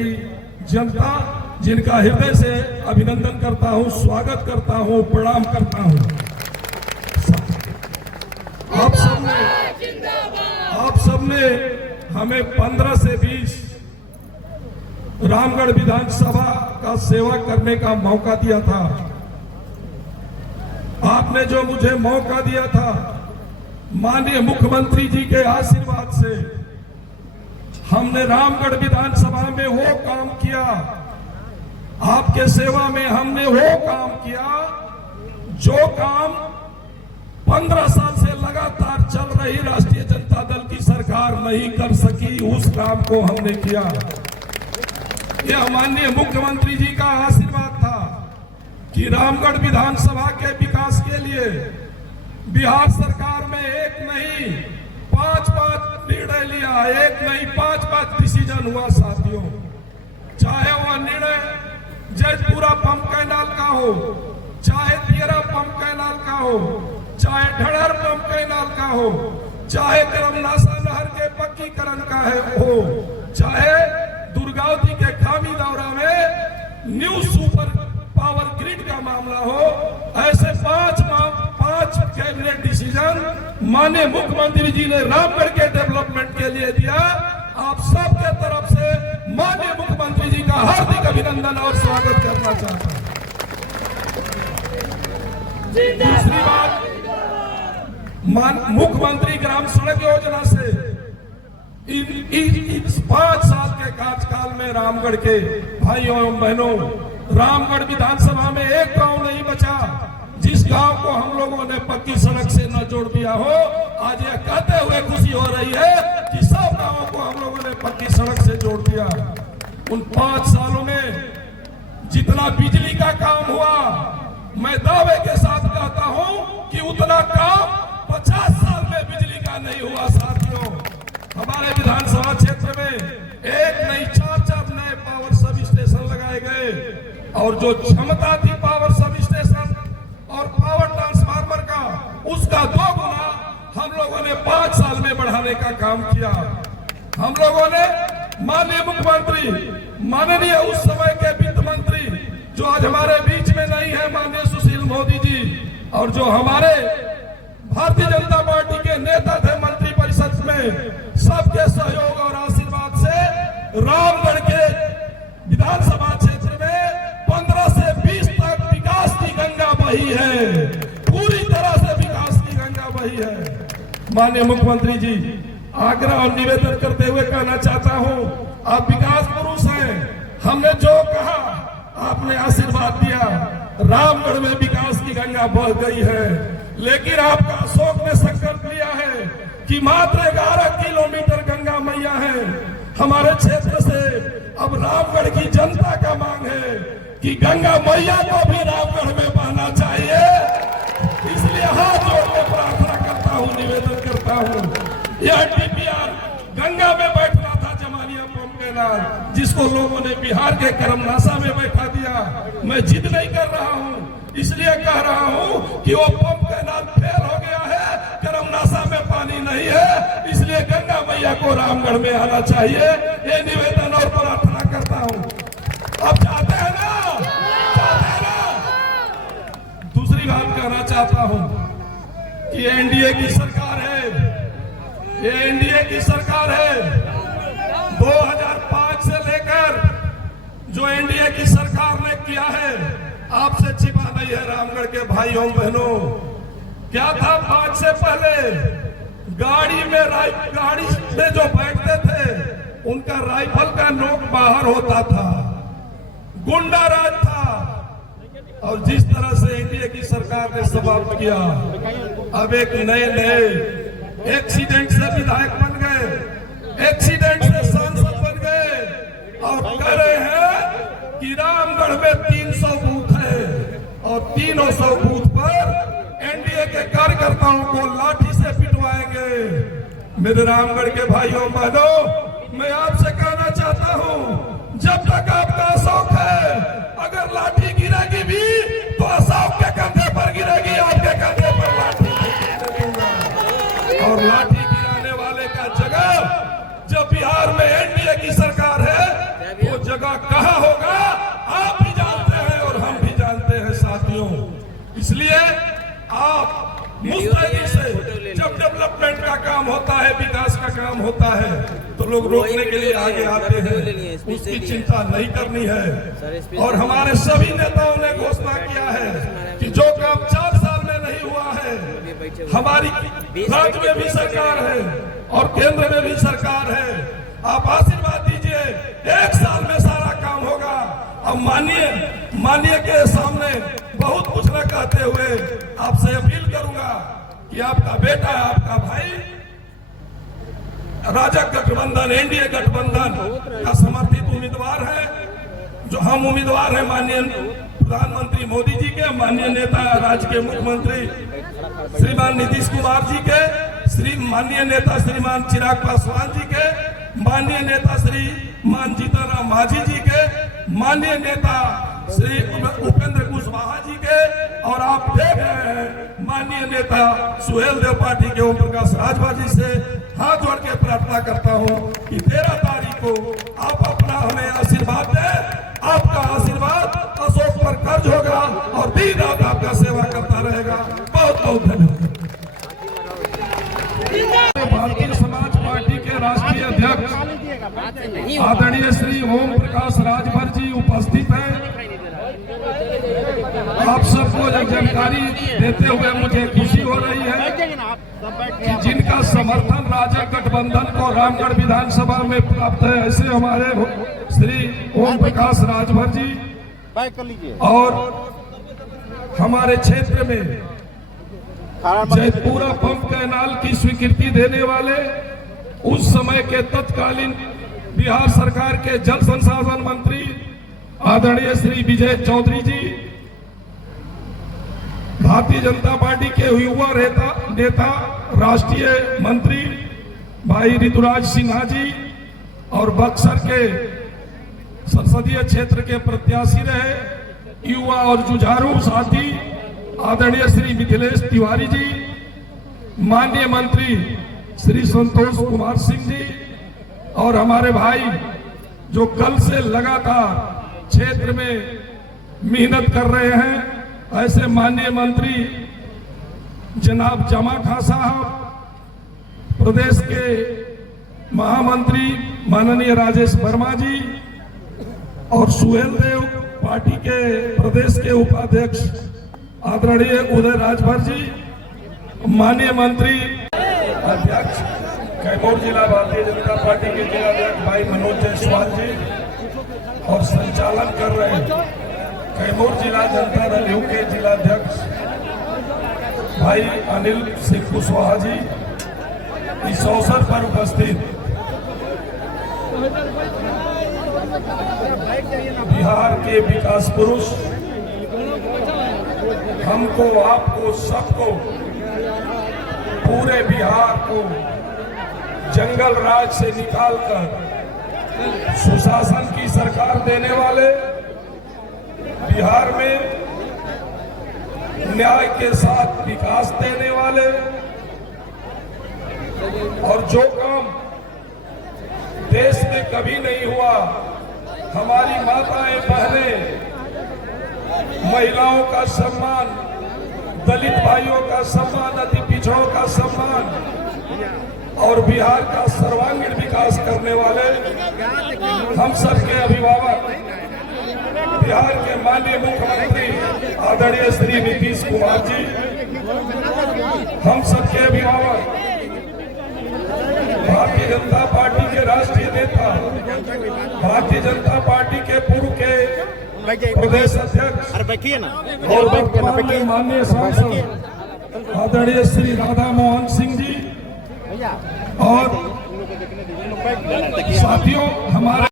की जनता, जिनका हृदय से अभिनंदन करता हूं, स्वागत करता हूं, प्रणाम करता हूं। आप सबने हमें 15 से 20 रामगढ़ विधानसभा का सेवा करने का मौका दिया था। आपने जो मुझे मौका दिया था, माननीय मुख्यमंत्री जी के आशीर्वाद से हमने रामगढ़ विधानसभा में वो काम किया, आपके सेवा में हमने वो काम किया जो काम 15 साल से लगातार चल रही राष्ट्रीय जनता दल की सरकार नहीं कर सकी। उस काम को हमने किया। यह माननीय मुख्यमंत्री जी का आशीर्वाद था कि रामगढ़ विधानसभा के विकास के लिए बिहार सरकार में एक नहीं 5 निर्णय लिया, एक नहीं 5 डिसीजन हुआ साथियों। चाहे वह निर्णय जैतपुरा पंप कैनाल का हो, चाहे तियरा पंप कैनाल का हो, चाहे ढड़र पंप कैनाल का हो, चाहे करमनासा नहर के पक्कीकरण का हो, चाहे दुर्गावती के खामी दौरा में न्यू सुपर पावर ग्रिड का मामला हो, ऐसे 5 कैबिनेट डिसीजन माननीय मुख्यमंत्री जी ने रामगढ़ के डेवलपमेंट के लिए दिया। आप सबके तरफ से माननीय मुख्यमंत्री जी का हार्दिक अभिनंदन और स्वागत करना चाहता हूं। दूसरी बात, मुख्यमंत्री ग्राम सड़क योजना से इस 5 साल के कार्यकाल में रामगढ़ के भाइयों एवं बहनों, रामगढ़ विधानसभा में एक गांव नहीं बचा जिस गांव को हम लोगों ने पक्की सड़क से न जोड़ दिया हो। आज यह कहते हुए खुशी हो रही है कि सब गांवों को हम लोगों ने पक्की सड़क से जोड़ दिया। उन 5 सालों में जितना बिजली का काम हुआ, मैं दावे के साथ कहता हूं कि उतना काम 50 साल में बिजली का नहीं हुआ साथियों। हमारे विधानसभा क्षेत्र में एक नहीं 4 नए पावर सब स्टेशन लगाए गए और जो क्षमता थी पावर सब स्टेशन और पावर ट्रांसफार्मर का, उसका 2 गुना हम लोगों ने 5 साल में बढ़ाने का काम किया। हम लोगों ने माननीय मुख्यमंत्री, माननीय उस समय के वित्त मंत्री जो आज हमारे बीच में नहीं है, माननीय सुशील मोदी जी, और जो हमारे भारतीय जनता पार्टी के नेता थे मंत्रिपरिषद में, सबके सहयोग और आशीर्वाद से रामगढ़ के विधानसभा क्षेत्र में 15 से 20 तक विकास की गंगा बही है, पूरी तरह से विकास की गंगा बही है। माननीय मुख्यमंत्री जी, आग्रह और निवेदन करते हुए कहना चाहता हूं, आप विकास पुरुष हैं। हमने जो कहा आपने आशीर्वाद दिया, रामगढ़ में विकास की गंगा बह गई है, लेकिन आपका अशोक ने संकल्प लिया है कि मात्र 11 किलोमीटर गंगा मैया है हमारे क्षेत्र से। अब रामगढ़ की जनता का मांग है कि गंगा मैया को भी रामगढ़ में बहना चाहिए। इसलिए हाथ जोड़ के प्रार्थना करता हूं, निवेदन करता हूं। यह डीपीआर गंगा में बैठना था, जमानिया पंप कैनाल, जिसको लोगों ने बिहार के करमनासा में बैठा दिया। मैं जिद नहीं कर रहा हूं, इसलिए कह रहा हूं कि वो पंप कैनाल फेल हो गया है, करमनासा में पानी नहीं है, इसलिए गंगा मैया को रामगढ़ में आना चाहिए। ये निवेदन और प्रार्थना करता हूं। आप चाहते हैं ना? दूसरी बात कहना चाहता हूं कि एनडीए की सरकार है, ये एनडीए की सरकार है। 2005 से लेकर जो एनडीए की सरकार ने किया है, आपसे छिपा नहीं है रामगढ़ के भाइयों बहनों। क्या था 5 से पहले गाड़ी में जो बैठते थे उनका राइफल का नोक बाहर होता था, गुंडा राज था। और जिस तरह से एनडीए की सरकार ने समाप्त किया, अब एक नए एक्सीडेंट से विधायक बन गए, एक्सीडेंट से सांसद बन गए और कह रहे हैं कि रामगढ़ में 300 बूथ है और 300 बूथ पर एनडीए के कार्यकर्ताओं को लाठी से पिटवाएंगे। मेरे रामगढ़ के भाइयों बहनों, मैं आपसे कहना चाहता हूं, जब तक आपका अशोक है, अगर लाठी गिरेगी भी तो अशोक के कंधे पर गिरेगी, आपके कंधे पर लाठी नहीं गिरेगी। और लाठी गिराने वाले का जगह जब बिहार में एनडीए की सरकार है, वो जगह कहाँ होगा आप भी जानते हैं और हम भी जानते हैं साथियों। इसलिए आप मुस्तैदी से जब डेवलपमेंट का काम होता है, विकास का काम होता है, तो लोग रोकने के लिए आगे आते हैं, उसकी चिंता नहीं करनी है। और हमारे सभी नेताओं ने घोषणा किया है कि जो काम 4 साल में नहीं हुआ है, हमारी राज्य में भी सरकार है और केंद्र में भी सरकार है, आप आशीर्वाद दीजिए, 1 साल में सारा काम होगा। अब माननीय के सामने बहुत कुछ न कहते हुए आपसे अपील करूंगा कि आपका बेटा, आपका भाई राजग गठबंधन, एनडीए गठबंधन का समर्थित उम्मीदवार है। जो हम उम्मीदवार हैं माननीय प्रधानमंत्री मोदी जी के, माननीय नेता राज्य के मुख्यमंत्री श्रीमान नीतीश कुमार जी के, माननीय नेता श्रीमान चिराग पासवान जी के, माननीय नेता श्रीमान जीतन राम मांझी जी के, माननीय नेता श्री उपेंद्र कुशवाहा जी के, और आप देख रहे हैं माननीय नेता सुहेल देव पार्टी के ओम प्रकाश राजभर जी से हाथ जोड़ के प्रार्थना करता हूं कि 13 तारीख को आप अपना हमें आशीर्वाद दें। आपका आशीर्वाद अशोक पर कर्ज होगा और दिन रात आपका सेवा करता रहेगा। बहुत बहुत धन्यवाद। भारतीय समाज पार्टी के राष्ट्रीय अध्यक्ष आदरणीय श्री ओम प्रकाश राजभर जी उपस्थित हैं। आप सबको जानकारी देते हुए मुझे खुशी हो रही है कि जिनका समर्थन राजग गठबंधन को रामगढ़ विधानसभा में प्राप्त है, ऐसे हमारे श्री ओम प्रकाश राजभर जी और हमारे क्षेत्र में जयपुरा पंप कैनाल की स्वीकृति देने वाले उस समय के तत्कालीन बिहार सरकार के जल संसाधन मंत्री आदरणीय श्री विजय चौधरी जी, भारतीय जनता पार्टी के युवा नेता राष्ट्रीय मंत्री भाई ऋतुराज सिन्हा जी और बक्सर के संसदीय क्षेत्र के प्रत्याशी रहे युवा और जुझारू साथी आदरणीय श्री मिथिलेश तिवारी जी, माननीय मंत्री श्री संतोष कुमार सिंह जी, और हमारे भाई जो कल से लगातार क्षेत्र में मेहनत कर रहे हैं, ऐसे माननीय मंत्री जनाब जमा खां साहब, प्रदेश के महामंत्री माननीय राजेश वर्मा जी और सुहेल देव पार्टी के प्रदेश के उपाध्यक्ष आदरणीय उदय राजभर जी, माननीय मंत्री अध्यक्ष कैमूर जिला भारतीय जनता पार्टी के जिलाध्यक्ष भाई मनोज जायसवाल जी और संचालन कर रहे कैमूर जिला जनता दल यू के जिलाध्यक्ष भाई अनिल सिंह कुशवाहा जी, इस अवसर पर उपस्थित बिहार के विकास पुरुष, हमको आपको सबको पूरे बिहार को जंगल राज से निकालकर सुशासन की सरकार देने वाले, बिहार में न्याय के साथ विकास देने वाले, और जो काम देश में कभी नहीं हुआ, हमारी माताएं बहनें, महिलाओं का सम्मान, दलित भाइयों का सम्मान, अति पिछड़ों का सम्मान और बिहार का सर्वांगीण विकास करने वाले हम सबके अभिभावक बिहार के माननीय मुख्यमंत्री आदरणीय श्री नीतीश कुमार जी, हम सबके अभिभावक भारतीय जनता पार्टी के राष्ट्रीय नेता, भारतीय जनता पार्टी के पूर्व के प्रदेश अध्यक्ष और वर्तमान में माननीय सांसद आदरणीय श्री राधा मोहन सिंह जी और साथियों, हमारे